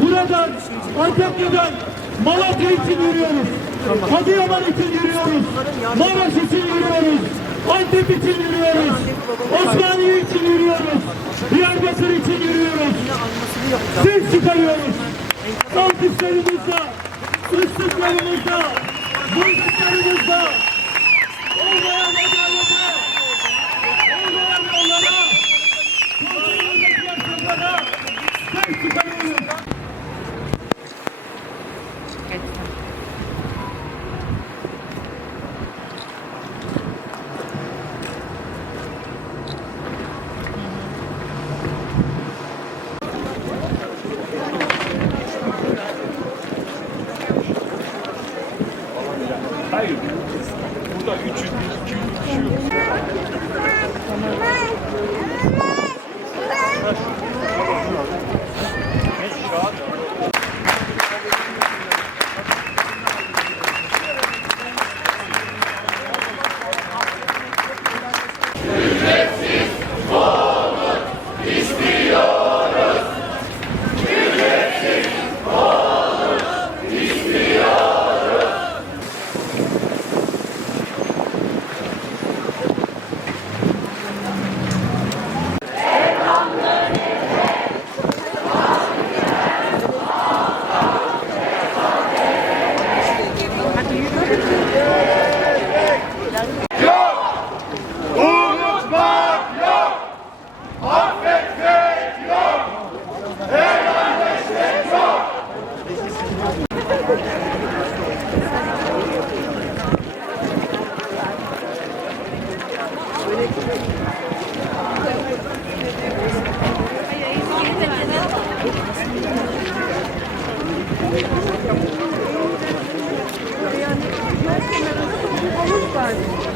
Buradan Antakya'dan Malatya için yürüyoruz. Adıyaman için yürüyoruz. Maraş için yürüyoruz. Antep için yürüyoruz. Osmaniye için yürüyoruz. Diyarbakır için yürüyoruz. Ses çıkarıyoruz. Alkışlarımızla, ıslıklarımızla, mızıklarımızla olmayan adalete, olmayan yollara, kontrolündeki yaşamlara ses çıkarıyoruz. Hayır. Burada 300, 200 kişi yok.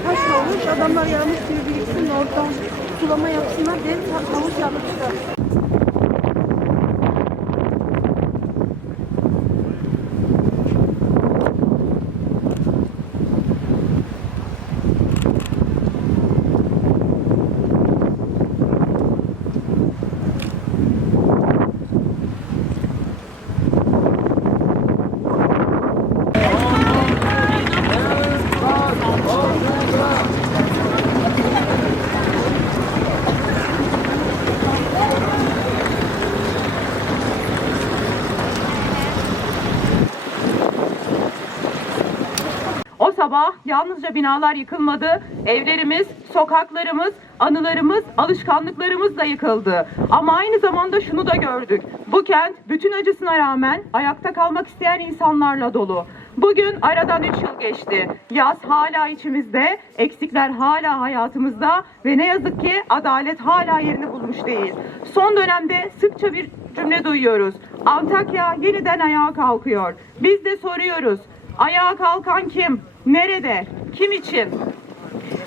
Taş olmuş, adamlar yağmış gibi biriksin, oradan sulama yapsınlar diye havuz yapmışlar. O sabah yalnızca binalar yıkılmadı, evlerimiz, sokaklarımız, anılarımız, alışkanlıklarımız da yıkıldı. Ama aynı zamanda şunu da gördük. Bu kent bütün acısına rağmen ayakta kalmak isteyen insanlarla dolu. Bugün aradan 3 yıl geçti. Yaz hala içimizde, eksikler hala hayatımızda ve ne yazık ki adalet hala yerini bulmuş değil. Son dönemde sıkça bir cümle duyuyoruz. Antakya yeniden ayağa kalkıyor. Biz de soruyoruz. Ayağa kalkan kim? Nerede? Kim için?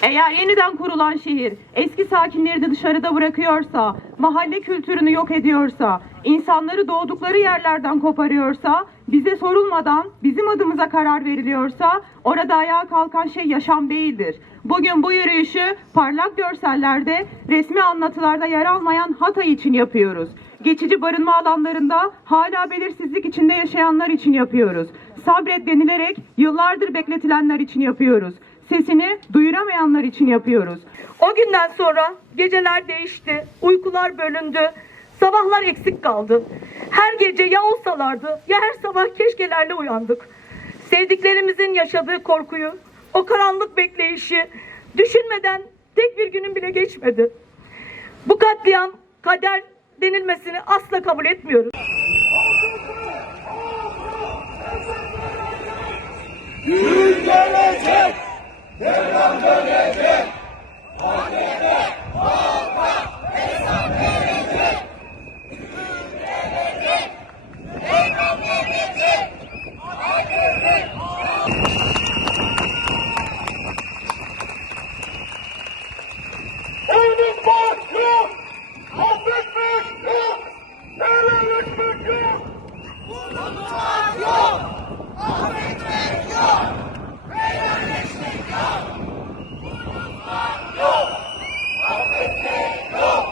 Eğer yeniden kurulan şehir eski sakinlerini dışarıda bırakıyorsa, mahalle kültürünü yok ediyorsa, insanları doğdukları yerlerden koparıyorsa, bize sorulmadan bizim adımıza karar veriliyorsa orada ayağa kalkan şey yaşam değildir. Bugün bu yürüyüşü parlak görsellerde, resmi anlatılarda yer almayan Hatay için yapıyoruz. Geçici barınma alanlarında hala belirsizlik içinde yaşayanlar için yapıyoruz. Sabret denilerek yıllardır bekletilenler için yapıyoruz. Sesini duyuramayanlar için yapıyoruz. O günden sonra geceler değişti, uykular bölündü, sabahlar eksik kaldı. Her gece ya olsalardı ya her sabah keşkelerle uyandık. Sevdiklerimizin yaşadığı korkuyu, o karanlık bekleyişi düşünmeden tek bir günün bile geçmedi. Bu katliam kader denilmesini asla kabul etmiyoruz. Gün gelecek, devran dönecek, AKP, halka hesap verecek. Gün gelecek, devran dönecek, AKP, unutmak yok, affetmek yok, helal etmek yok. Unutmak yok, affetmek yok, helalleşmek yok. Unutmak yok, affetmek yok,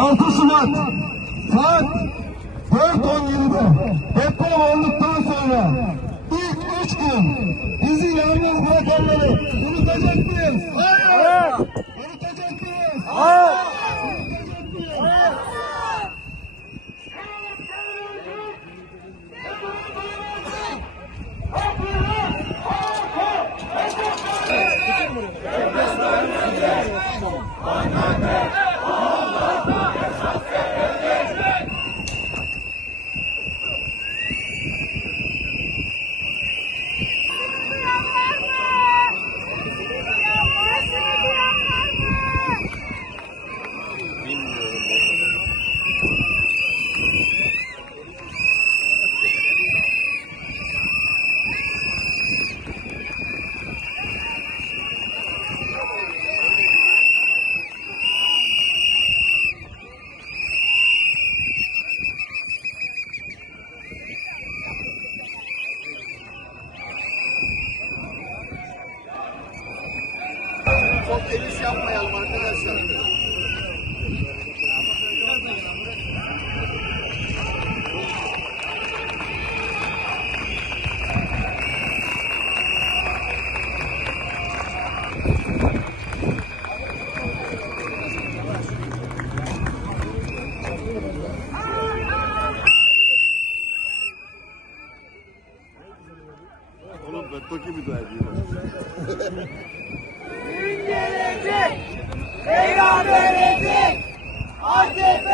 6 Şubat saat 4:17'de deprem olduktan sonra ilk 3 gün bizi yalnız bırakanları unutacak mıyız? Hayır! Unutacak mıyız? Hayır! Çok el iş yapmayalım arkadaşlar. Oğlum ben toki mi dayı? Gün gelecek, peygamber edecek, AKP,